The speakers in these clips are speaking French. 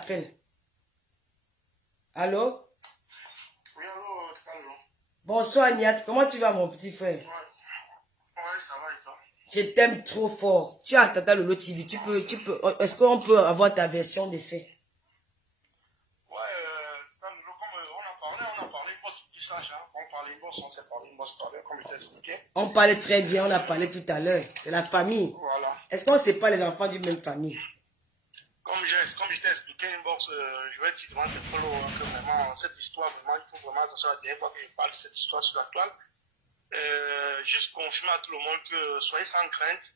t'appelle. Allô? Oui, allô, Carlo. Bonsoir, Niat. Comment tu vas, mon petit frère? Ouais, ça va et toi? Je t'aime trop fort. Tu as Tata Lolo TV. Est-ce qu'on peut avoir ta version des faits? Ouais, Carlo, comme on a parlé, boss, tu saches, hein. On parlait, boss, on s'est parlé, boss, comme je t'ai expliqué. On parlait très bien, on a parlé tout à l'heure. C'est la famille. Voilà. Est-ce qu'on ne sait pas les enfants d'une même famille? Comme je t'ai expliqué, boss, je vais dire devant tes follow que vraiment, cette histoire, vraiment, il faut vraiment que ce soit la dernière fois que je parle de cette histoire sur la toile. Juste confirmer à tout le monde que soyez sans crainte.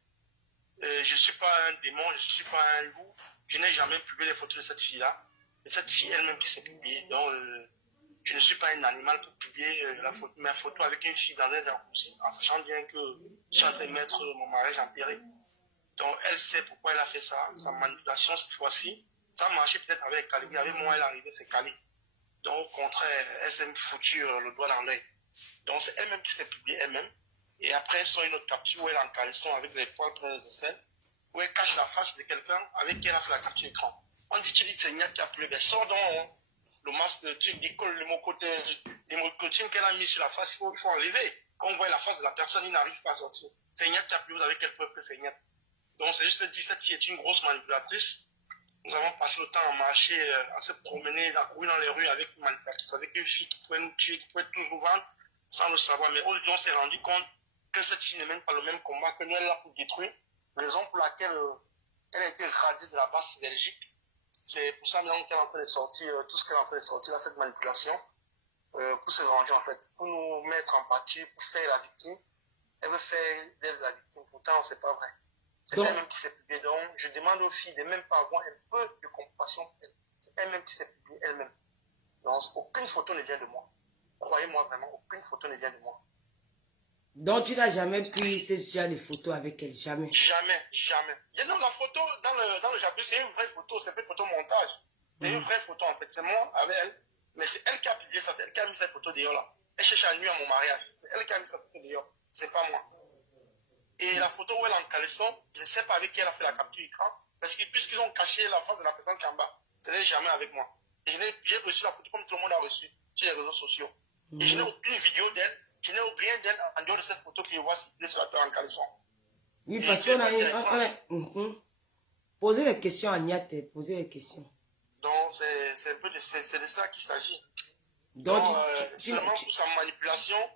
Je ne suis pas un démon, je ne suis pas un loup. Je n'ai jamais publié les photos de cette fille-là. Et cette fille elle-même qui s'est publiée. Donc, je ne suis pas un animal pour publier mes photos avec une fille dans un jacuzzi, en sachant bien que je suis en train de mettre mon mariage en péril. Donc, elle sait pourquoi elle a fait ça. Sa manipulation, cette fois-ci, ça a marché peut-être avec Cali. Avec moi, elle est arrivée, c'est Cali. Donc, au contraire, elle s'est foutu le doigt dans l'œil. Donc, c'est elle-même qui s'est publiée elle-même. Et après, elle sort une autre capture où elle est en caleçon avec les poils pleins de sel, où elle cache la face de quelqu'un avec qui elle a fait la capture écran. On dit, tu dis, c'est Nia qui a appelé, ben sors donc hein. Le masque de truc, décolle le mocotin qu'elle a mis sur la face, il faut enlever. Quand on voit la face de la personne, il n'arrive pas à sortir. C'est Nia qui a appelé, vous avez quelle preuve que c'est Nia. Donc, c'est juste dit, cette fille est une grosse manipulatrice. Nous avons passé le temps à marcher, à se promener, à courir dans les rues avec une manipulatrice, avec une fille qui pouvait nous tuer, qui pouvait tout nous vendre sans le savoir. Mais aujourd'hui, on s'est rendu compte que cette fille ne mène pas le même combat que nous, elle est là pour détruire. Raison pour laquelle elle a été radiée de la base Belgique. C'est pour ça maintenant qu'elle est en train de sortir, tout ce qu'elle est en train de sortir, là, cette manipulation, pour se venger en fait, pour nous mettre en pâture, pour faire la victime. Elle veut faire d'elle la victime, pourtant c'est pas vrai. C'est elle-même qui s'est publiée. Donc, je demande aux filles de même pas avoir un peu de compassion pour elle. C'est elle-même qui s'est publiée elle-même. Donc, aucune photo ne vient de moi. Croyez-moi vraiment, aucune photo ne vient de moi. Donc, tu n'as jamais pris ce genre de photos avec elle, jamais? Jamais, jamais. Et non, la photo dans le jacuzzi, c'est une vraie photo, c'est pas une photo montage. C'est une vraie photo en fait, c'est moi avec elle. Mais c'est elle qui a publié ça, c'est elle qui a mis cette photo dehors là. Elle cherche à nuire à mon mariage. C'est elle qui a mis cette photo dehors, c'est pas moi. Et la photo où elle est en caleçon, je ne sais pas avec qui elle a fait la capture écran, parce que puisqu'ils ont caché la face de la personne qui est en bas, ce n'est jamais avec moi. Et j'ai reçu la photo comme tout le monde a reçu sur les réseaux sociaux. Et je n'ai aucune vidéo d'elle, je n'ai rien d'elle en dehors de cette photo que je vois circuler sur la toile en caleçon. Oui, parce qu'on a posez les questions à Niat, posez les questions. Donc, c'est un peu de ça qu'il s'agit. Donc, seulement pour sa manipulation,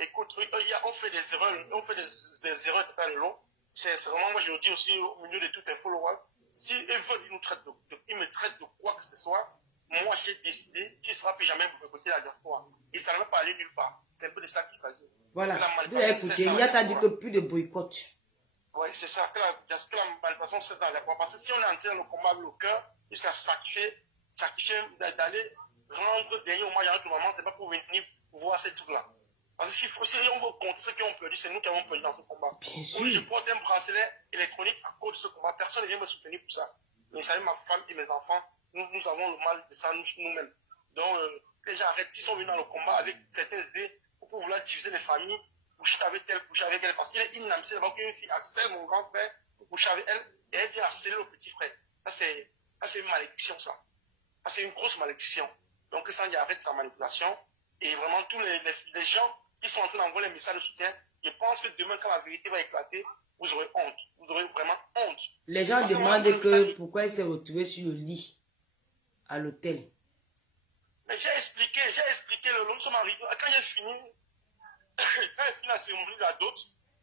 écoute, on fait des erreurs tout à l'heure. C'est vraiment, moi je le dis aussi au milieu de tous tes followers, si ils veulent, ils me traitent de quoi que ce soit, moi j'ai décidé, tu ne seras plus jamais boycotté la diaspora. Et ça ne va pas aller nulle part. C'est un peu de ça qu'il s'agit. Voilà. Écoutez, Niat a dit que plus de boycott. Oui, c'est ça, que la manipulation c'est dans la diaspora. Parce que si on est entré dans le combat avec le cœur, jusqu'à sacrifier d'aller rendre dernier au moyen de moment, c'est pas pour venir voir ces trucs-là. Parce que si on veut compter ceux qui ont perdu, c'est nous qui avons perdu dans ce combat. Aujourd'hui, je porte un bracelet électronique à cause de ce combat. Personne ne vient me soutenir pour ça. Mais ça, ma femme et mes enfants, nous avons le mal de ça nous-mêmes. Donc, les gens arrêtent, ils sont venus dans le combat avec certaines idées pour vouloir diviser les familles, coucher avec elle. Parce qu'il est inadmissible d'avoir qu'une fille harcèle mon grand frère pour coucher avec elle et elle vient harceler le petit frère. Ça, c'est une malédiction, ça. Ça, c'est une grosse malédiction. Donc, que ça y arrête sa manipulation. Et vraiment, tous les gens qui sont en train d'envoyer les messages de soutien, je pense que demain, quand la vérité va éclater, vous aurez honte. Vous aurez vraiment honte. Les gens demandent pourquoi il s'est retrouvé sur le lit à l'hôtel. Mais j'ai expliqué, nous sommes arrivés. Quand j'ai fini la cérémonie de la dot,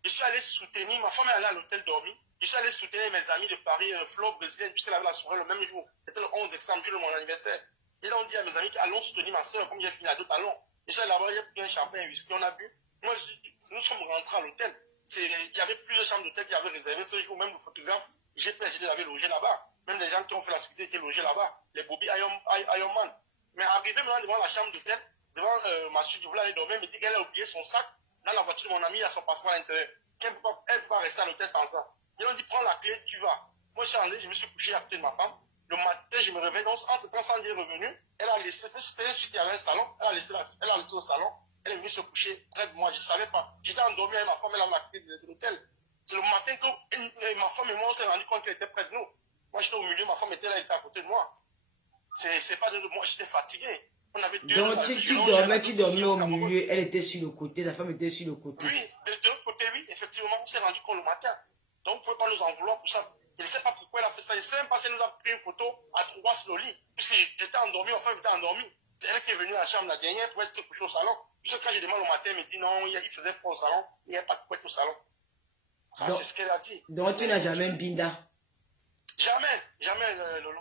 je suis allé soutenir, ma femme est allée à l'hôtel dormir. Je suis allé soutenir mes amis de Paris, Flore brésilienne, puisqu'elle avait la soirée le même jour. C'était le 11 décembre, jour de mon anniversaire. Et là, on dit à mes amis, allons soutenir ma soeur, comme j'ai fini la dot, allons. Et ça, là-bas, il y a pris un champagne, un whisky, on a bu. Moi, nous sommes rentrés à l'hôtel. Il y avait plusieurs chambres d'hôtel qui avaient réservé ce jour, même le photographe, j'ai les avais logés là-bas. Même les gens qui ont fait la sécurité étaient logés là-bas. Les Bobby Ironman. Mais arrivé maintenant devant la chambre d'hôtel, devant ma suite, je voulais aller dormir, elle me dit qu'elle a oublié son sac. Dans la voiture de mon ami, il y a son passeport à l'intérieur. Elle ne peut pas rester à l'hôtel sans ça. Ils ont dit, prends la clé, tu vas. Moi, je suis allé, je me suis couché à côté de ma femme. Le matin, je me réveille. Donc, entre temps, Sandy est revenue. Elle a laissé, c'était celui qui avait un salon. Elle a laissé au salon. Elle est venue se coucher près de moi. Je ne savais pas. J'étais endormi avec ma femme. Elle avait la clé de l'hôtel. C'est le matin que ma femme et moi, on s'est rendu compte qu'elle était près de nous. Moi, j'étais au milieu, ma femme était là, elle était à côté de moi. C'est pas de moi, j'étais fatigué. On avait deux. Donc, tu dormais au milieu, elle était sur le côté, la femme était sur le côté. Oui, de l'autre côté, oui, effectivement, on s'est rendu compte le matin. Donc, vous ne pouvez pas nous en vouloir pour ça. Je ne sais pas pourquoi elle a fait ça. Je ne sais même pas si elle nous a pris une photo à 3 sur le lit. Puisque j'étais endormi, ma femme était endormie. C'est elle qui est venue à la chambre la dernière pour être couchée au salon. Puisque quand je demande le matin, elle me dit non, il faisait froid au salon, il n'y a pas de couette au salon. Ça, c'est ce qu'elle a dit. Donc, tu n'as jamais un binda? Jamais, jamais, Lolo.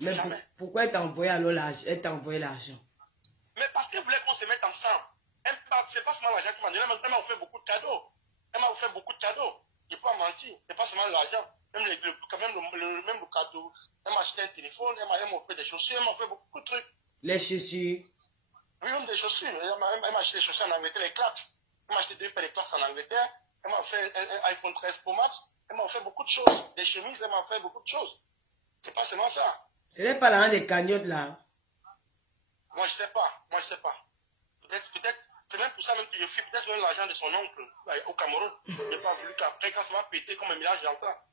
Mais jamais. Pourquoi elle t'a envoyé alors l'argent? Elle t'a envoyé l'argent. Mais parce qu'elle voulait qu'on se mette ensemble. C'est pas seulement l'argent qui m'a donné, elle m'a offert beaucoup de cadeaux. Elle m'a offert beaucoup de cadeaux. Je ne peux pas mentir. C'est pas seulement l'argent. Même le cadeau. Elle m'a acheté un téléphone, elle m'a offert des chaussures, elle m'a offert beaucoup de trucs. Les chaussures? Oui, même des chaussures. Elle m'a acheté des chaussures en Angleterre, les claques. Elle m'a acheté 2 paires de claques en Angleterre. Elle m'a offert un iPhone 13 Pro Max. Elle m'a offert beaucoup de choses. Des chemises, elle m'a offert beaucoup de choses. C'est pas seulement ça. Ce n'est pas l'argent des cagnottes là? Moi, je sais pas. Peut-être, c'est même pour ça même que je fuis peut-être même l'argent de son oncle au Cameroun. Je n'ai pas voulu qu'après, quand ça va péter comme un mélange dans ça.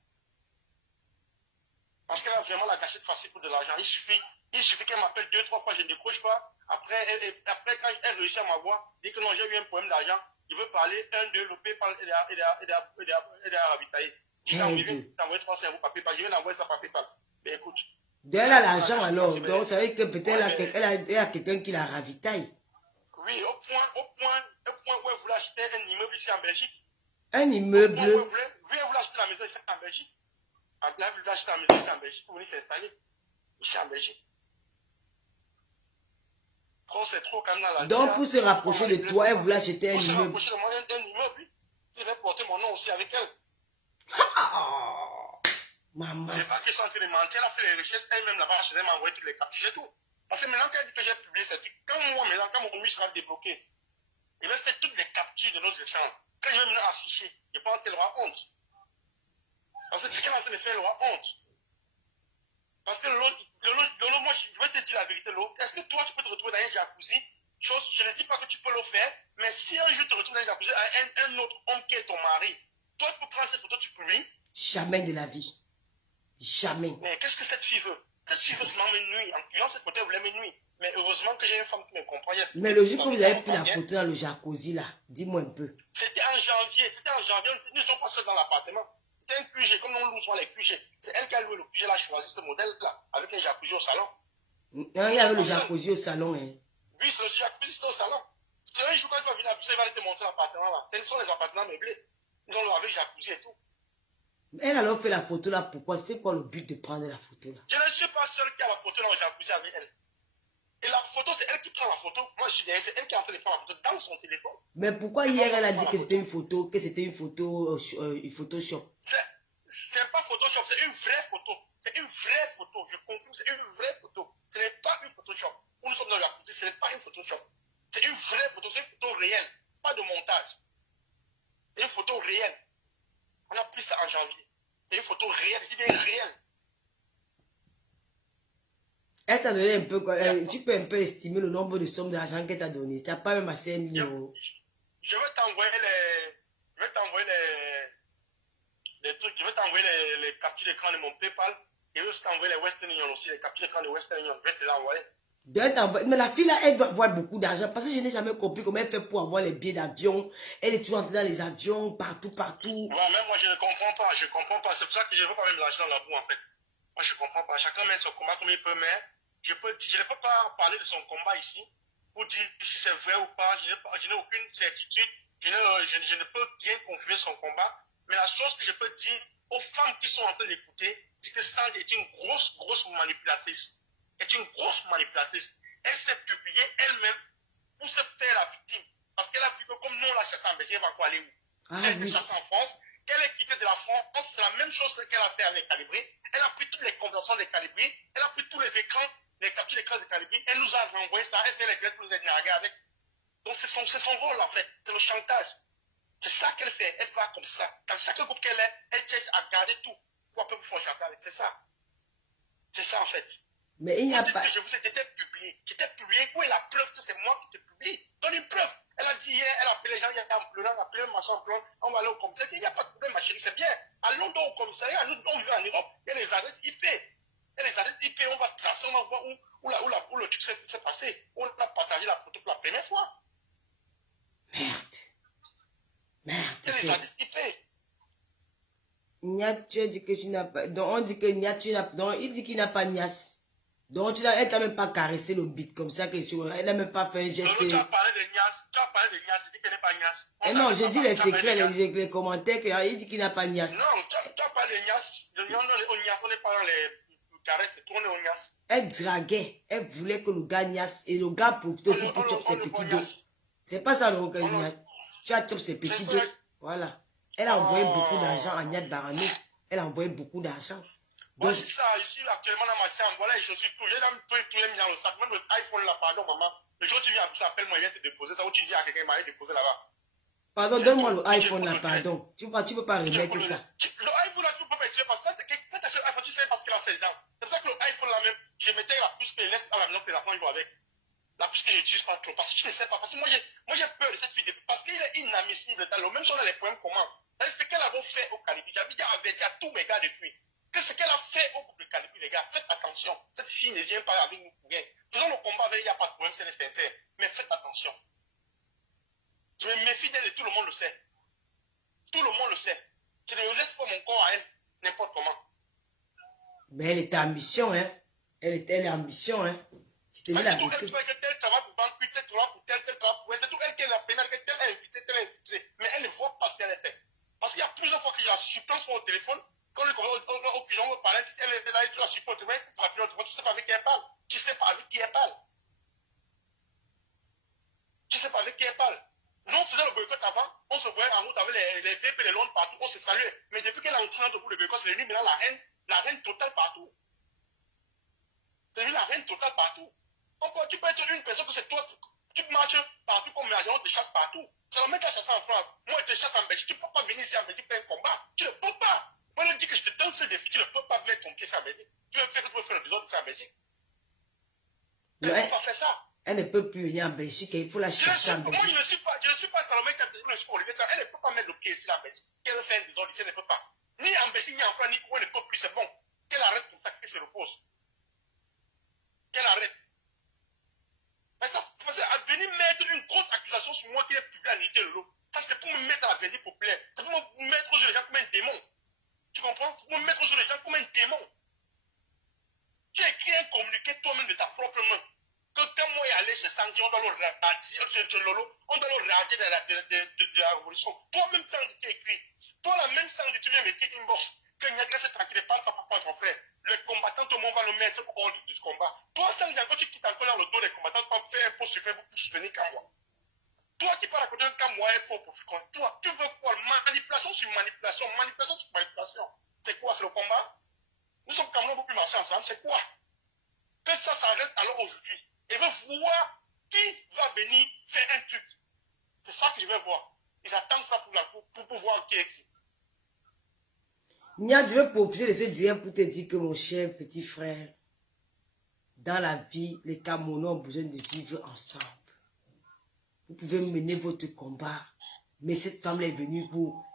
Parce qu'elle a vraiment la gâchette facile pour de l'argent. Il suffit qu'elle m'appelle 2-3 fois, je ne décroche pas. Après, quand elle réussit à m'avoir, dit que non, j'ai eu un problème d'argent, il veut parler, 1, 2, le PayPal, il a ravitaillé. Je t'ai envoyé 300 euros par PayPal, je viens d'envoyer ça par PayPal. Mais écoute. Elle a l'argent alors, donc ça veut dire que peut-être elle a quelqu'un qui la ravitaille. Oui, au point où elle voulait acheter un immeuble ici en Belgique. Un immeuble? Oui, elle voulait acheter la maison ici en Belgique. Elle voulait acheter la maison ici en Belgique pour venir s'installer ici en Belgique. C'est trop quand même dans la donc pour se rapprocher de toi, elle voulait acheter un immeuble. Pour se rapprocher de moi, un immeuble, oui. Je vais porter mon nom aussi avec elle. Maman. Je ne sais pas qu'ils sont en train de mentir. Elle a fait les recherches elle-même là-bas. Elle m'a envoyé toutes les captures et tout. Parce que maintenant qu'elle dit que j'ai publié ce truc, quand mon nuit sera débloqué, il va faire toutes les captures de nos échanges. Quand il va maintenant afficher, je pense qu'elle aura honte. Parce que ce qu'elle est en train de faire, elle aura honte. Parce que Lolo, moi, je vais te dire la vérité, Lolo. Est-ce que toi, tu peux te retrouver dans un jacuzzi? Je ne dis pas que tu peux le faire, mais si un jour tu te retrouves dans un jacuzzi avec un autre homme qui est ton mari, toi, tu peux prendre cette photo, tu publies? Jamais de la vie. Jamais. Mais qu'est-ce que cette fille veut? Cette fille veut seulement me nuire. En cueillant cette photo, elle voulait me nuire. Mais heureusement que j'ai une femme qui me comprend. Mais le jour que vous avez pris la photo dans le jacuzzi, là, dis-moi un peu. C'était en janvier. Nous ne sommes pas seuls dans l'appartement. C'était un QG, comme on loue souvent les QG. C'est elle qui a loué le QG, elle a choisi ce modèle-là, avec un jacuzzi au salon. Il y avait le jacuzzi au salon, hein. Oui, c'est le jacuzzi, c'était au salon. C'est un jour quand tu vas venir à Bruxelles, il va aller te montrer l'appartement là. Ce sont les appartements meublés. Ils ont avec jacuzzi et tout. Elle alors fait la photo là, pourquoi? C'est quoi le but de prendre la photo là? Je ne suis pas seul qui a la photo dans le jacuzzi avec elle. Et la photo, c'est elle qui prend la photo. Moi, je suis derrière, c'est elle qui est en train de prendre la photo dans son téléphone. Mais pourquoi hier elle a dit que c'était une photo, une Photoshop? C'est pas Photoshop, c'est une vraie photo. C'est une vraie photo, je confirme, c'est une vraie photo. Ce n'est pas une Photoshop. Où nous sommes dans la jacuzzi, ce n'est pas une Photoshop. C'est une vraie photo, c'est une photo réelle, pas de montage. C'est une photo réelle. On a pris ça en janvier. C'est une photo réelle, je dis bien réelle. Elle t'a donné un peu, tu peux un peu estimer le nombre de sommes d'argent qu'elle t'a donné. Ça n'a pas même à 5 000 euros. Je vais t'envoyer les trucs, je vais t'envoyer les captures d'écran de mon PayPal. Et je vais aussi t'envoyer les Western Union aussi, les captures d'écran de Western Union. Je vais te l'envoyer. Mais la fille là, elle doit avoir beaucoup d'argent parce que je n'ai jamais compris comment elle fait pour avoir les billets d'avion. Elle est toujours entrée dans les avions, partout. Ouais, même moi je ne comprends pas, C'est pour ça que je ne veux pas même lâcher dans la boue en fait. Moi je ne comprends pas. Chacun met son combat comme il peut, mais je ne peux pas parler de son combat ici pour dire si c'est vrai ou pas. Je n'ai aucune certitude. Je ne peux bien confirmer son combat. Mais la chose que je peux dire aux femmes qui sont en train d'écouter, c'est que Sandy est une grosse manipulatrice. Est une grosse manipulatrice. Elle s'est publiée elle-même pour se faire la victime. Parce qu'elle a vu que comme nous on l'a chassée en Belgique, elle va quoi aller où? Elle est chassée en France. Qu'elle est quittée de la France, c'est la même chose qu'elle a fait avec Calibri. Elle a pris toutes les conversations de Calibri. Elle a pris tous les écrans, les captures d'écran de Calibri. Elle nous a renvoyé ça. Elle fait les directs pour nous énerver avec. Donc c'est son rôle en fait. C'est le chantage. C'est ça qu'elle fait. Elle va comme ça. Dans chaque groupe qu'elle est, elle cherche à garder tout. Pour après vous faire chanter avec. C'est ça. C'est ça en fait. Mais il n'y a pas. Que je vous ai été publié. J'étais publié. Où est la preuve que c'est moi qui te publie? Donne une preuve. Elle a dit hier, elle a appelé les gens, il y a en pleurant, elle a appelé le machin en pleurant. On va aller au commissariat. Il n'y a pas de problème, ma chérie, c'est bien. Allons donc au commissariat. Nous, on vit en Europe. Il y a les les adresses IP. Et les adresses IP, on va tracer, on va voir où le truc s'est passé. On a partagé la photo pour la première fois. Merde. Merde. Et les adresses IP. Nia, tu as dit que tu n'as pas... Donc, on dit que Nia, tu n'as... Donc, il dit qu'il n'a pas Nias. Donc, elle t'a même pas caressé le bit comme ça que tu... Elle n'a même pas fait un geste... Tu as parlé de Nias. Tu as parlé de Nias. Tu dis qu'elle n'est pas Nias. Eh non, j'ai dit les secrets, les commentaires, il dit qu'il n'a pas Nias. Non, tu as parlé de Nias. On n'est pas dans les caresses, c'est tourné au Nias. Elle draguait. Elle voulait que le gars Nias. Et le gars profite aussi pour choper ses petits dos. C'est pas ça le gars Nias. Tu as chopé ses petits dos. Voilà. Elle a envoyé beaucoup d'argent à Niad Barano. Elle a envoyé beaucoup d'argent. Moi, c'est ça. Je suis actuellement dans ma chambre. Voilà, je suis tout. J'ai tout mis dans le sac. Même l'iPhone là, pardon, maman. Le jour où tu viens, tu appelles moi, il vient te déposer ça. Ou tu dis à quelqu'un, il m'a déposé là-bas. Pardon, donne-moi le iPhone là, pardon. Tu peux pas remettre ça. Le iPhone là, tu peux pas tuer parce que quand tu as ce iPhone, tu sais pas ce qu'il a fait dedans. C'est pour ça que le iPhone là même, je mettais la puce que je laisse à la maison que l'enfant il va avec. La puce que je n'utilise pas trop. Parce que tu ne sais pas. Parce que moi, j'ai peur de cette fille. Parce qu'il est inadmissible dans le même chose dans les poèmes communs. C'est ce qu'elle a fait au Calibi. J'avais déjà averti à tous mes gars depuis. Que ce qu'elle a fait au groupe de Calibi, les gars, faites attention. Cette fille ne vient pas avec nous pour rien. Faisons le combat avec elle, il n'y a pas de problème, c'est sincère. Mais faites attention. Je me méfie d'elle et tout le monde le sait. Tout le monde le sait. Je ne laisse pas mon corps à elle, n'importe comment. Mais elle était en mission, hein. Elle est en mission, hein. Je te dis la vérité. Tel travail pour banque, tel travail pour tel travail pour elle. C'est tout elle qui est la première, tel a invité, tel a invité. Mais elle ne voit pas ce qu'elle a fait. Parce qu'il y a plusieurs fois qu'il y a surplance sur le téléphone. Quand on veut parler, elle est là, tu la supportes, tu ne sais pas avec qui elle parle. Tu ne sais pas avec qui elle parle. Tu ne sais pas avec qui elle parle. Nous, on faisait le boycott avant, on se voyait en route avec les VP, les Londres partout, on se saluait. Mais depuis qu'elle est entrée dans le boycott, c'est devenu maintenant la reine totale partout. C'est devenu la reine totale partout. Donc, tu peux être une personne que c'est toi, tu marches partout comme l'agent, on te chasse partout. C'est le mec qui a chassé en France. Moi, il te chasse en Belgique. Tu ne peux pas venir ici en Belgique faire un combat. Tu ne peux pas. Moi, je dis que je te donne ce défi. Tu ne peux pas mettre ton pied sur la Belgique. Tu veux faire que tu veux faire le désordre sur la Belgique. Elle ne peut pas faire ça. Elle ne peut plus venir en Belgique. Il faut la chercher en Belgique. Moi, je ne suis pas Salomé qui a dit, je suis Olivier. Elle ne peut pas mettre le pied sur la Belgique. Elle veut faire un désordre ici. Elle ne peut pas. Ni en Belgique, ni en France, ni où elle ne peut plus. C'est bon. Qu'elle arrête comme ça, qu'elle se repose. Qu'elle arrête. Mais ça, c'est parce qu'elle venir mettre une grosse accusation sur moi qui est publiée en unité de l'eau. Ça, c'est pour me mettre à la verdi populaire. C'est pour me mettre aux yeux des gens comme un démon. Tu comprends? C'est pour me mettre aux yeux des gens comme un démon. Tu as écrit un communiqué toi-même de ta propre main. Que quand moi est allé chez Sandy, on doit le radier de la révolution. Toi-même, Sandy, tu as écrit. Toi, la même Sandy, tu viens m'écrire inbox. Que Niagara s'est tranquille, parle ça papa, ton frère. Le combattant, tout le monde va le mettre hors du combat. Toi, Sandy, quand tu quittes encore dans le dos des combattants, tu vas faire un post sur Facebook pour soutenir Kamwa. Toi qui parles à côté d'un Kamwa, il faut profiter contre toi. Tu veux quoi? Manipulation sur manipulation, manipulation sur manipulation. C'est quoi? C'est le combat? Nous sommes Kamwa, on ne peut plus marcher ensemble. C'est quoi? Que ça s'arrête alors aujourd'hui. Et veut voir qui va venir faire un truc. C'est ça que je veux voir. Ils attendent ça pour pouvoir qui est qui. Nia, je veux profiter de ce dire pour te dire que mon cher petit frère, dans la vie, les Camerounais ont besoin de vivre ensemble. Vous pouvez mener votre combat, mais cette femme-là est venue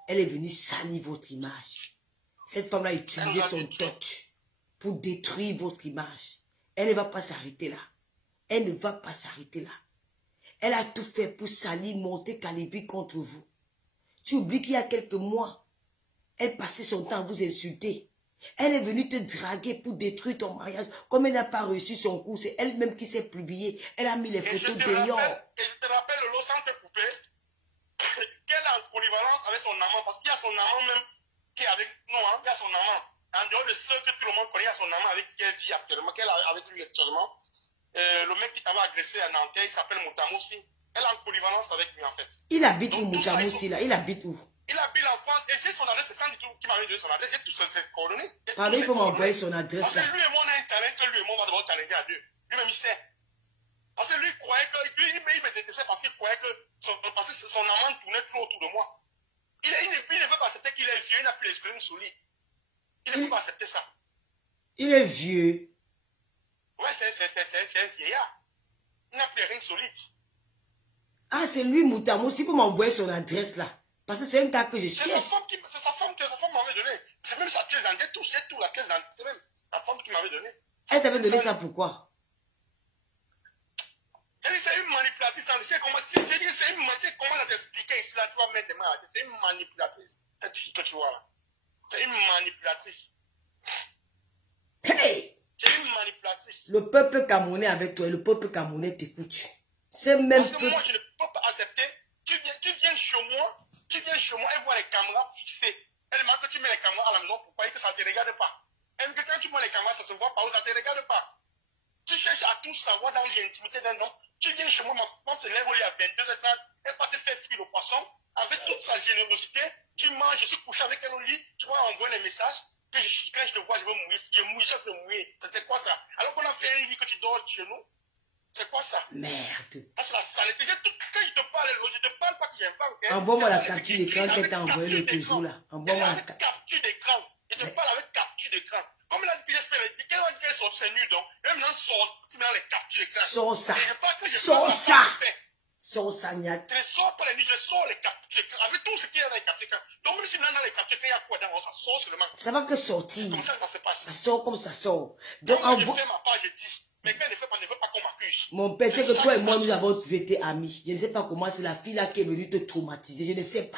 elle est venue salir votre image. Cette femme-là a utilisé son touch pour détruire votre image. Elle ne va pas s'arrêter là. Elle ne va pas s'arrêter là. Elle a tout fait pour salir, monter Calibi contre vous. Tu oublies qu'il y a quelques mois, elle passait son temps à vous insulter. Elle est venue te draguer pour détruire ton mariage. Comme elle n'a pas reçu son coup, c'est elle-même qui s'est publiée. Elle a mis les photos dehors. Et je te rappelle, le lot sans te couper, qu'elle est en polyvalence avec son amant. Parce qu'il y a son amant même qui est avec nous. Hein, il y a son amant. En dehors de ceux que tout le monde connaît, il y a son amant avec qui elle vit actuellement, qu'elle est avec lui actuellement. Le mec qui t'avait agressé à Nanterre, il s'appelle Moutamoussi. Elle est en polyvalence avec lui en fait. Il habite où, Moutamoussi là? Il habite où? Il habite en France et j'ai son adresse, c'est Sandy qui m'avait donné son adresse, j'ai tout ses coordonnées. Pardon, il faut m'envoyer son adresse là. Parce là. que lui et moi, on a un challenge que lui et moi, on va devoir challenger à deux. Lui-même, il sait. Parce que lui, il croyait que, lui, il me détestait parce qu'il croyait que son amant tournait trop autour de moi. Il ne veut pas accepter qu'il est vieux, il n'a plus l'esprit solide. Il ne veut pas accepter ça. Il est vieux. Ouais, c'est un vieillard. Il n'a plus rien de solide. Ah, c'est lui, Moutamoussi, il faut m'envoyer son adresse là. Parce que c'est un gars que je cherche. C'est sa femme sa femme m'avait donné. C'est même sa pièce d'identité, tout, c'est tout, la pièce d'identité même. La femme qui m'avait donné. Elle t'avait donné ça pourquoi? C'est une manipulatrice, c'est comment ça t'expliquer ici, là, tu vas mettre des mains à la tête. C'est une manipulatrice, cette fille que tu vois là. C'est une manipulatrice. Hey! C'est une manipulatrice. Le peuple camerounais avec toi, le peuple camerounais t'écoute. C'est même parce que moi, je ne peux pas accepter. Tu viens chez moi, elle voit les caméras fixées. Elle demande que tu mets les caméras à la maison pour croire que ça ne te regarde pas. Elle me dit que quand tu mets les caméras, ça ne se voit pas ou ça ne te regarde pas. Tu cherches à tout savoir dans l'intimité d'un homme. Tu viens chez moi, ma femme se lève il y a 22h30, elle part te faire frire le poisson. Avec toute sa générosité, tu manges, je suis couché avec elle au lit, tu vas envoyer les messages. Quand je te vois, je veux mourir. Je peux mourir. C'est quoi ça? Alors qu'on a fait un lit que tu dors chez nous. C'est quoi ça? Merde. Parce que la saleté, quand je te parle, je ne te parle pas que j'invente. Envoie-moi la capture d'écran qu'elle t'a envoyé l'autre jour là. Envoie-moi la capture d'écran. Je te parle avec capture d'écran. Comme elle a dit que j'ai fait, qu'elle sort ses nuits, donc, elle maintenant sort, tu mets les captures d'écran. Sors ça. Sors ça. Sors ça, Niat. Je ne sors pas les nuits, je sors les captures d'écran. Avec tout ce qu'il y a dans les captures d'écran. Donc, même si maintenant les captures d'écran, il y a quoi dedans, ça sort seulement. Ça va que sortir. Comme ça se passe. Ça sort comme ça sort. Donc, moi, je fais ma part, je dis. Mais quand elle ne fait pas qu'on m'accuse. Mon père, c'est que toi et moi, nous avons toujours été amis. Je ne sais pas comment c'est la fille là qui est venue te traumatiser. Je ne sais pas.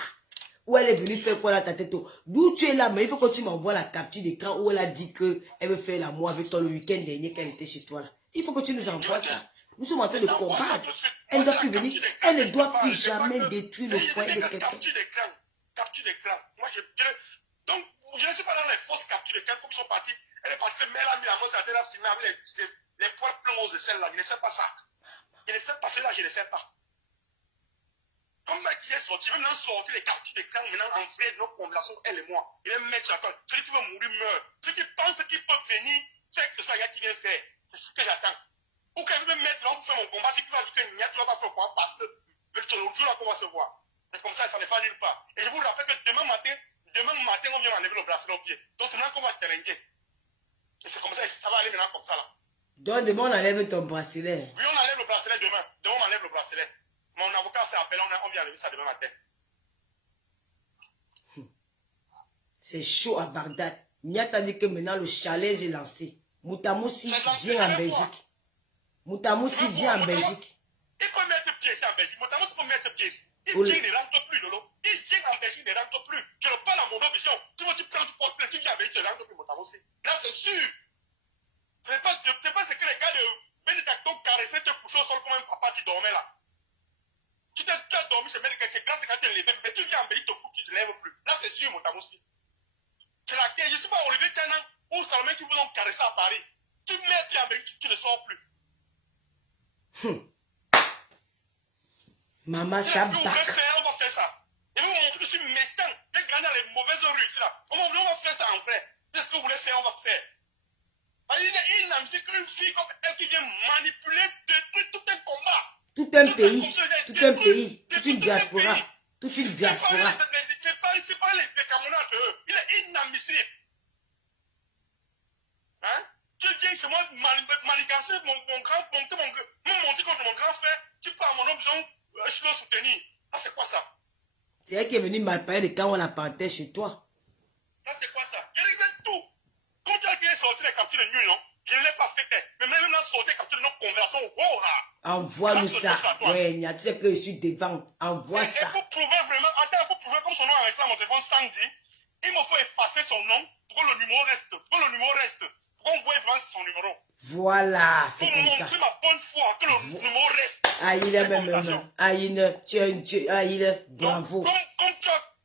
Où elle est venue faire quoi dans ta tête. D'où tu es là, mais il faut que tu m'envoies la capture d'écran où elle a dit qu'elle veut faire l'amour avec toi le week-end dernier quand elle était chez toi. Là. Il faut que tu nous envoies ça. Nous sommes en train de combattre. Elle ne doit plus venir. Elle ne doit plus jamais détruire le foyer de quelqu'un. Capture d'écran. Donc, je ne sais pas dans les fausses captures d'écran, comme ils sont partis. Elle est partie, mais elle a mis la main sur la tête, elle a filmé avec les poils pleins de sel là. Je ne sais pas ça. Je ne sais pas cela, je ne sais pas. Comme qui est sorti, il va maintenant sortir les captures d'écran, maintenant en vrai de nos conversations, elle et moi. Il va mettre sur la table. Celui qui veut mourir meurt. Ceux qui pensent qu'ils peuvent venir, faire que ce soit un gars qui vient faire. C'est ce que j'attends. Ou quand il veut mettre là pour faire mon combat, c'est qu'il va dire que tu ne vas pas faire quoi parce que l'autre jour là qu'on va se voir. C'est comme ça ne va nulle part. Et je vous rappelle que demain matin, on vient m'enlever le bracelet au pied. Donc c'est maintenant qu'on va challenger. Et c'est comme ça, ça va aller maintenant comme ça là. Donc demain on enlève ton bracelet. Oui, on enlève le bracelet demain. Demain on enlève le bracelet. Mon avocat s'est appelé, on vient enlever ça demain matin. C'est chaud à Bagdad. Nia t'a dit que maintenant le challenge est lancé. Moutamoussi vient en Belgique. Moutamoussi vient en Belgique. Il peut mettre pied ici en Belgique. Moutamoussi peut mettre pied. Il vient, il ne rentre plus, Lolo. Il vient en Belgique, il ne rentre plus. Je ne parle à mon vision. Tu prends, tu portes plainte, tu viens en Belgique, tu ne rentres plus, Moutamoussi. Là, c'est sûr. Ce n'est pas ce que les gars de Benedicto caressaient, te couchaient au sol comme un papa qui dormait là. Tu as dormi chez Benedicto, c'est grâce à quand tu es levé, mais tu viens en Belgique, tu ne te lèves plus. Là, c'est sûr, Moutamoussi. C'est la guerre. Je ne sais pas, Olivier Canan ou Salomé qui vous ont caressé à Paris. Tu mets pied en Belgique, tu ne sors plus. Maman, ça bac. On va faire ça. Et vous montrer que je suis méchant. J'ai grandi dans les mauvaises rues ici là. On va faire ça en vrai. C'est ce que vous voulez faire, on va faire. Il n'a mis qu'une fille comme elle qui vient manipuler, détruire tout un combat. Tout un pays. Tout un pays. Toute une diaspora. Toute une diaspora. C'est pas les Camerounais entre eux. Il est inadmissible. Hein? Tu viens chez moi manigancer me monter contre mon grand frère. Tu parles à mon homme, je dois soutenir. Ah, c'est quoi ça? C'est elle qui est venue mal parler de quand on la partait chez toi. Ça, c'est quoi ça? Je disais tout. Quand tu as sorti les captures de nuit, non? Je ne l'ai pas fait. Mais même là, sortir les captures de nos conversions, envoie-nous ça. Ouais, il y a tout ce que je suis devant. Envoie ça. Et pour prouver vraiment, pour prouver comme son nom est resté à mon téléphone Sandy, il me faut effacer son nom pour que le numéro reste. Pour qu'on voit vraiment son numéro. Voilà, c'est comme ça. Pour montrer ma bonne foi, que le numéro reste. Aïe, Aïe, bravo.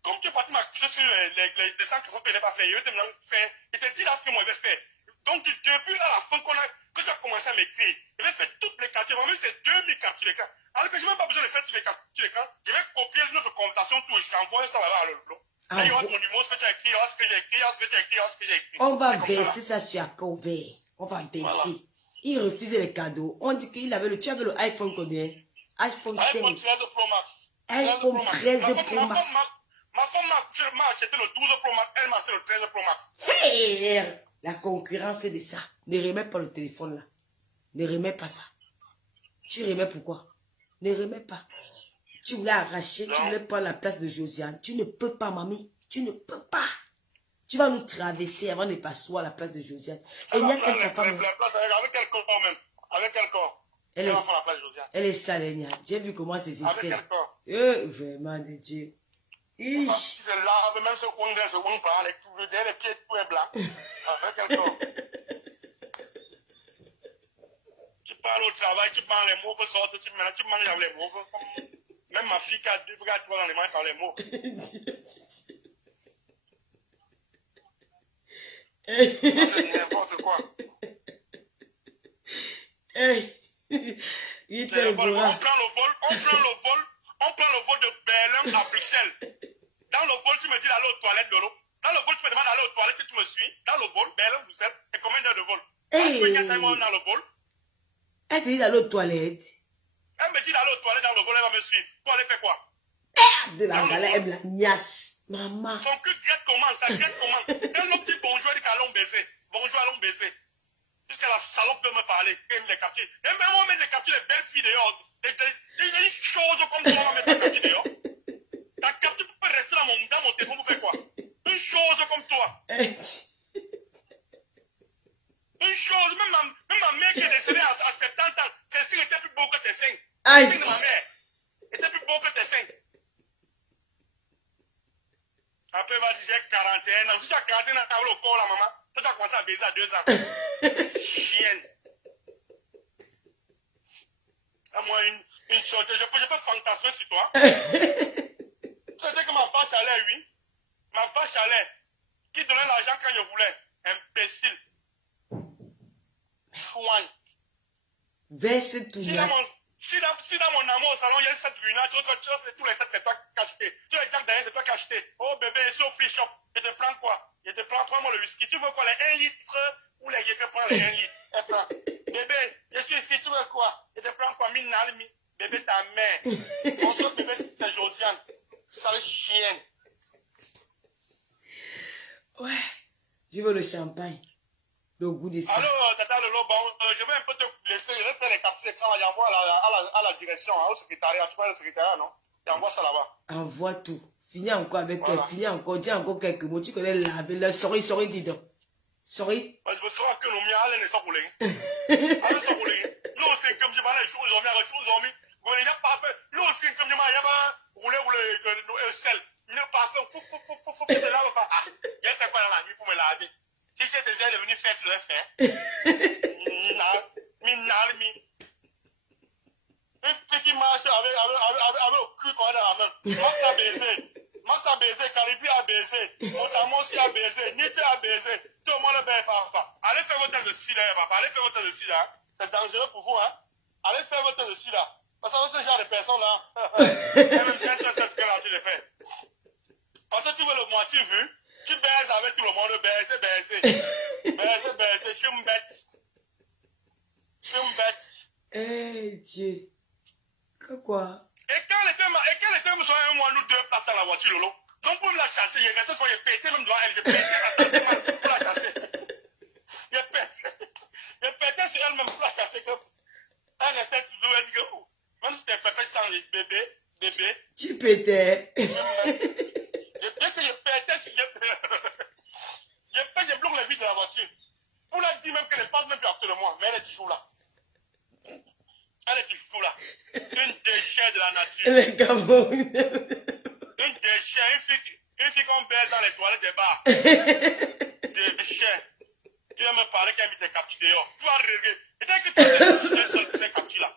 Comme tu es parti m'accuser sur les dessins que tu n'as pas fait, il te dit là ce que moi je vais faire. Donc depuis à la fin que tu as commencé à m'écrire, je vais faire toutes les captures, même c'est 2000 captures d'écran. Alors que je n'ai même pas besoin de faire toutes les captures d'écran, je vais copier notre conversation, tout, et j'envoie ça là-bas à l'autre. Là, il y aura ton numéro, ce que tu as écrit, ce que j'ai écrit, ce que tu as écrit, ce que j'ai écrit. On va baisser ça sur Accor vert. On va baisser. Voilà. Il refusait les cadeaux. On dit qu'il avait tu avais le iPhone combien? iPhone 5. iPhone 13 Pro Max. iPhone 13 Pro Max. Ma femme m'a acheté le 12 Pro Max, elle m'a acheté le 13 Pro Max. Hey, la concurrence c'est de ça. Ne remets pas le téléphone là. Ne remets pas ça. Tu remets pourquoi? Ne remets pas. Tu voulais arracher, tu voulais prendre la place de Josiane. Tu ne peux pas, mamie. Tu ne peux pas. Tu vas nous traverser avant de passer à la place de Josiane. Elle Enya, va elle, prendre sa femme. avec quel corps même? Avec quel corps? Elle Elle va prendre la place de Josiane. est sale, Enya. J'ai vu comment c'est Avec celle. quel corps? Vraiment de Dieu. Qui se lave, même ce wong pas, les pieds tout est blanc. Avec quel corps? Tu parles au travail, tu parles les mots, sortent, tu manges les mots. Même ma fille qui a 2 regarde toi dans les mains par les mots. Ça c'est n'importe quoi. Il on prend le vol de Berlin à Bruxelles. Dans le vol, tu me dis d'aller aux toilettes, Lolo. Dans le vol, tu me demandes d'aller aux toilettes que tu me suis. Dans le vol, Berlin-Bruxelles, c'est combien d'heures de vol? Dans le vol. Elle te dit d'aller aux toilettes. Elle me dit d'aller aux toilettes dans le vol, elle va me suivre. Toi, elle fait quoi? De la galère, elle me la niasse. Maman. Son cul grette comment? Ça grette comment? Quand l'homme dit bonjour, elle dit qu'allons baiser. Bonjour, allons baiser. Jusqu'à la salope peut me parler. Elle me les capture. Et même on met les capture les belles filles dehors. Des choses comme toi, on va mettre ta capture dehors. Ta capture peut rester dans mon téléphone pour faire quoi? Une chose comme toi. Une chose, même ma mère qui est décédée à 70 ans, ses seins étaient plus beaux que tes seins. Les seins de ma mère étaient plus beaux que tes seins. Après, elle va dire, j'ai 41 ans. Si tu as 41 ans, tu as le corps là, maman. Tu as commencé à baiser à 2 ans. Chienne. Moi, une chose, je peux fantasmer sur toi. Tu as dit que ma vache allait, oui. Ma vache allait. Qui donnait l'argent quand je voulais. Imbécile. Chouin. Verse tout si dans mon amour au salon, il y a 7 lunettes, tous les 7, c'est toi cacheté. Tu les Jack Daniel, c'est toi cacheté. Oh bébé, je suis au free shop. Je te prends quoi? Je te prends, prends-moi le whisky. Tu veux quoi? Les 1 litre ou les Yéke prends les 1 litre? Elle prend. Bébé, je suis ici, tu veux quoi? Je te prends quoi? Minalmi. Bébé, ta mère. Mon seul bébé, c'est Josiane. Sale chienne. Ouais. Je veux le champagne. Le goût de ça. Alors, Tata Lolo, bon, je vais un peu te laisser, je vais faire les captures d'écran, j'envoie à la direction, au secrétariat, tu vois le secrétariat, non? J'envoie ça là-bas. Envoie tout. Finis encore avec voilà. elle, finis encore, dis encore quelques mots, tu connais la sorry, dis donc. Sorry. Parce que souvent que nous m'y allons, ne sont roulés. Allez, sont roulés. Nous aussi, comme je m'en ai, nous ont mis, on n'est pas fait, nous aussi, comme je m'en ai, rouler, le sel. Nous pas fait, faut, de là, ah, il y a quoi dans la nuit pour me laver. Si j'étais déjà devenu faire, tu l'as fait. Minalmi. Une fille qui marche avec le cul qu'on a dans la main. Max a baisé, Caribi a baisé, Montamos a baisé, Nietzsche a baisé. Tout le monde est bien, papa. Allez faire votre test de sida, papa. Allez faire votre test de sida. C'est dangereux pour vous, hein. Allez faire votre test de sida. Parce que ce genre de personnes-là, même si c'est ce qu'elle a dit de faire. Parce que tu veux le moitié vu. Tu baises avec tout le monde, baiser, chumbette. Eh, Dieu. Quoi? Et quand elle était un mois, nous 2 places dans la voiture, Lolo. Donc pour me la chasser, il restait sur, il pété même devant elle, il pété à sa main pour la chasser. Il pété sur elle même pour la chasser. Elle restait toujours, elle dit que, même si c'était pépé sans bébé. Tu pétais. Dès que je pétais, je bloque les vitres de la voiture. On a dit même qu'elle ne passe même plus à côté de moi, mais elle est toujours là. Elle est toujours là. Une déchet de la nature. Les Camerounais. Une déchet, une fille qu'on baise dans les toilettes des bars. Déchet. Tu vas me parler qu'elle a mis tes captures dehors. Tu vas régler. Et dès que tu as décidé seul pour ces captures-là,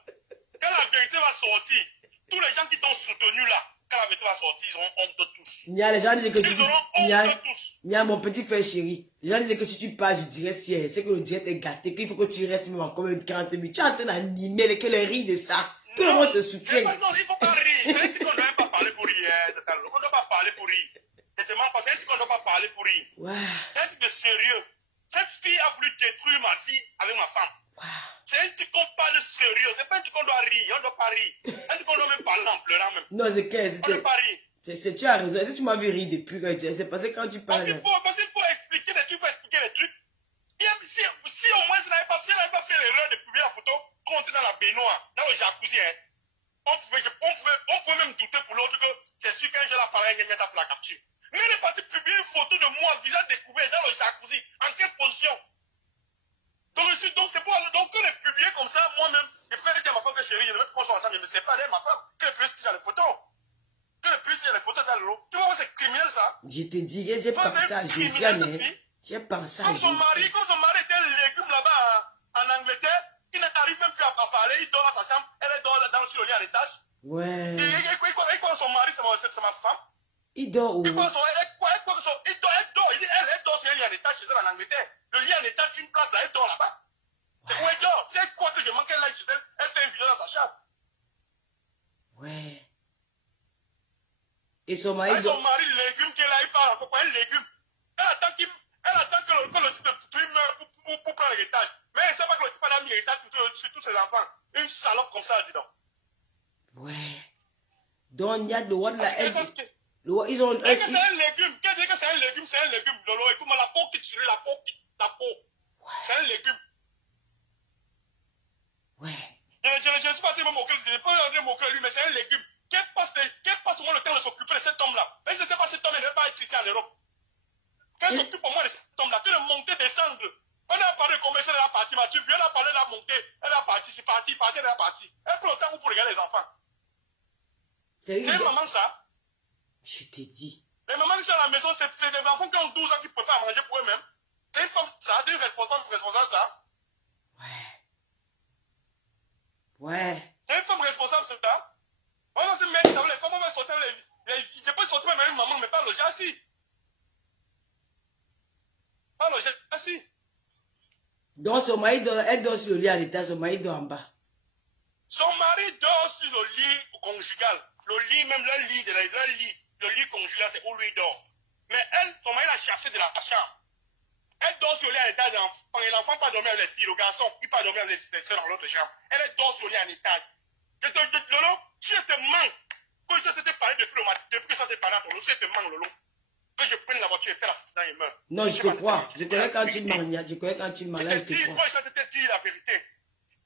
quand la vérité va sortir, tous les gens qui t'ont soutenu là, quand la vérité va sortir, ils auront honte de tous. Nia, les gens disaient que ils auront honte de tous. Nia, mon petit frère chéri, les gens disaient que si tu parles du direct, c'est que le direct est gâté, qu'il faut que tu restes même encore 40 minutes. Tu es en train d'animer, que le rire de ça. Tout le monde te soutient. Non, il ne faut pas rire. C'est un truc qu'on ne doit pas parler pour rire. On ne doit pas parler pour rire. C'est un truc qu'on ne doit pas parler pour rire. Ouais. C'est un truc de sérieux. Cette fille a voulu détruire ma vie avec ma femme. Wow. C'est un truc qu'on parle de sérieux. C'est pas un truc qu'on doit rire. On ne doit pas rire. C'est un truc qu'on doit même parler en pleurant même. Non, c'est qu'elle. On ne doit pas rire. Tu as raison. Est-ce que tu m'as vu rire depuis quand c'est passé quand tu parles? Parce qu'il faut expliquer des trucs, il faut expliquer des trucs. Si au moins, si elle n'avait pas fait l'erreur de publier la photo, quand on était dans la baignoire, dans le jacuzzi, hein, on pouvait même douter pour l'autre que c'est sûr qu'un jour la parole, elle a fait la capture. Mais elle est partie publier une photo de moi, visage découvert dans le jacuzzi. En quelle position? Donc c'est pour donc que les publier comme ça, moi-même, je fais dire à ma femme que chérie, je vais qu'on soit ensemble, mais c'est pas elle, ma femme, qu'elle puisse qu'il y a les photos. Qu'elle puisse qu'il y a les photos dans l'eau. Tu vois, c'est criminel ça. Je te dis, j'ai pensé à Josiane. J'ai pensé à Josiane. Comme son mari était un légume là-bas en Angleterre, il n'arrive même plus à parler, il dort dans sa chambre, elle dort sur le lit à l'étage. Ouais. Et quoi son mari, c'est ma femme. Il dort où? Elle dort sur le lit à l'étage chez elle en Angleterre. Le lit à l'étage, une place là, elle dort là-bas. C'est où elle dort. C'est quoi que je manque là chez elle, elle fait une vidéo dans sa chambre. Ouais. Et son mari dort. Son mari, légume qui est là, il parle encore quoi, un légume. Elle attend que le type de tuer meure pour prendre l'héritage. Mais elle ne sait pas que le type a mis l'héritage sur tous ses enfants. Une salope comme ça, dis donc. Ouais. Donc, il y a le roi de la haine. Ils ont. C'est un légume. Qu'est-ce que c'est un légume? C'est un légume. Lolo, écoute-moi, la peau qui tire, la peau. Ouais. C'est un légume. Ouais. Je ne suis pas très moqué, je ne peux pas moquer lui, mais c'est un légume. Quel passe au moins le temps de s'occuper de cet homme-là? Mais si ce n'était pas cet homme, il ne devait pas être ici en Europe. Qu'elle s'occupe au moins de cet homme-là, que de monter, descendre. On a parlé de combien elle a parti, Mathieu, puis elle a parlé de la montée, elle a parti, c'est parti, elle a parti. Elle prend le temps pour regarder les enfants. C'est une maman, ça? Je t'ai dit. Les mamans qui sont à la maison, c'est des enfants qui ont 12 ans qui ne peuvent pas manger pour eux-mêmes. C'est une femme, ça, c'est une responsable, ça. Ouais. C'est une femme responsable, c'est ça. On va se mettre, ça, les femmes vont sortir, je peux sortir même une maman, mais pas loger assis. Pas loger assis. Donc son mari dort, elle dort sur le lit à l'étage, son mari dort en bas. Son mari dort sur le lit conjugal. Le lit, même le lit conjugal, c'est où lui dort. Mais elle, son mari l'a chassé de la chambre. Elle dort sur le lit à l'étage de l'enfant. Et l'enfant pas dormir avec les filles, le garçon, il pas dormir avec les soeurs dans l'autre chambre. Elle dort sur le lit à l'étage. Lolo, si je te manque, que je t'ai parlé depuis que ça t'est parlé à ton nom, si je te manque, Lolo, que je prenne la voiture et faire l'accident et meurt. Non, je te crois. Je connais quand tu manges. Je connais quand tu manges. Je te dis, moi, ça te dit la vérité.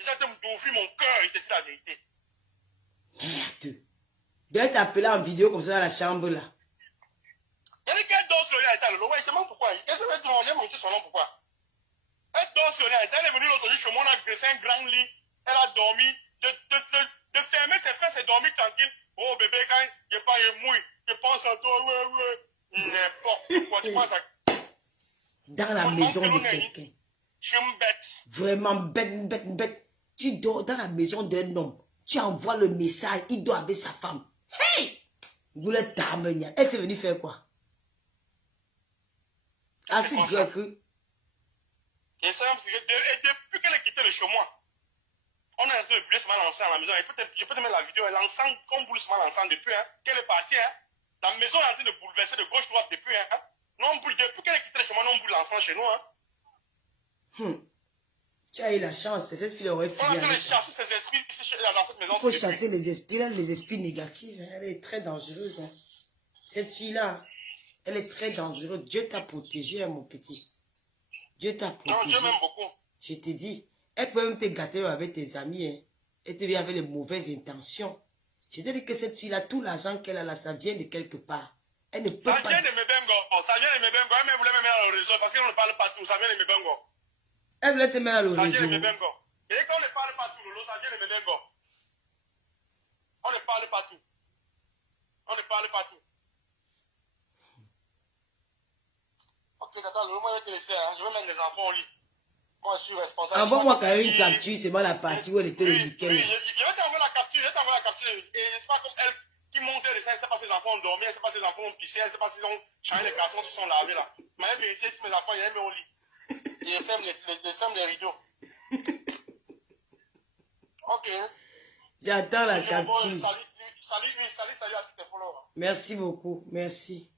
Ça te m'ouvrir mon cœur, je te dis la vérité. Merde. Dois t'appeler en vidéo comme ça dans la chambre là. Il y a qu'elle dort sur le lit à l'étage, Lolo. Ouais, je te demande pourquoi. Qu'est-ce que tu vas monter son nom, pourquoi? Elle dort sur le lit à l'étage. Elle est venue l'autre jour chez moi, on a graissé un grand lit. Elle a dormi. De fermer ses fesses et dormir tranquille. Oh bébé, quand je pas mouille, je pense à toi, ouais. N'importe quoi, tu penses à... Dans la maison de quelqu'un. Je suis une bête. Vraiment bête. Tu dors dans la maison d'un homme. Tu envoies le message, il dort avec sa femme. Hey! Boulette Tarmenia. Elle t'est venue faire quoi? Assez grave que... Et ça, depuis qu'elle a quitté le chez moi, on est en train de brûler seulement l'encens à la maison. Je peux te mettre la vidéo. L'encens, comme brûle seulement l'encens depuis qu'elle est partie. La maison est en train de bouleverser de gauche-droite depuis. Depuis qu'elle a quitté le chez moi, on brûle l'encens chez nous. Tu as eu la chance. Cette fille aurait fini. On est en train de chasser ces esprits dans cette maison. Il faut chasser les esprits là, les esprits négatifs. Elle est très dangereuse. Cette fille-là, elle est très dangereuse. Dieu t'a protégé, mon petit. Dieu t'a protégé. Non, Dieu m'aime beaucoup. Je te dis, elle peut même te gâter avec tes amis. Elle te vient avec les mauvaises intentions. Je te dis que cette fille-là, tout l'argent qu'elle a là, ça vient de quelque part. Elle ne peut pas... Ça vient de mes bengos. Ça vient de mes bengos. Elle voulait me mettre dans le réseau parce qu'on ne parle pas tout. Ça vient de mes bengos. Elle voulait te mettre dans le réseau. Ça vient de mes bengos. Et quand on ne parle pas tout, Lolo, ça vient de mes bengos. On ne parle pas tout. On ne parle pas tout. Ok, d'accord, Lolo, moi je vais te laisser. Je vais mettre les enfants au lit. Moi, je suis responsable. Envoie-moi quand même une capture, c'est moi la partie où elle était le week-end. Oui, je vais t'envoyer la capture. Et c'est pas comme elle qui monte les seins, elle ne sait pas si les enfants ont dormi, elle ne sait pas si les enfants ont pissé, elle ne sait pas s'ils ont changé les caleçons, s'ils sont lavés là. Mais elle vérifie si mes enfants, ils aiment au lit. Et je ferme les rideaux. Ok. J'attends la capture. Salut à tous tes followers. Merci beaucoup, merci.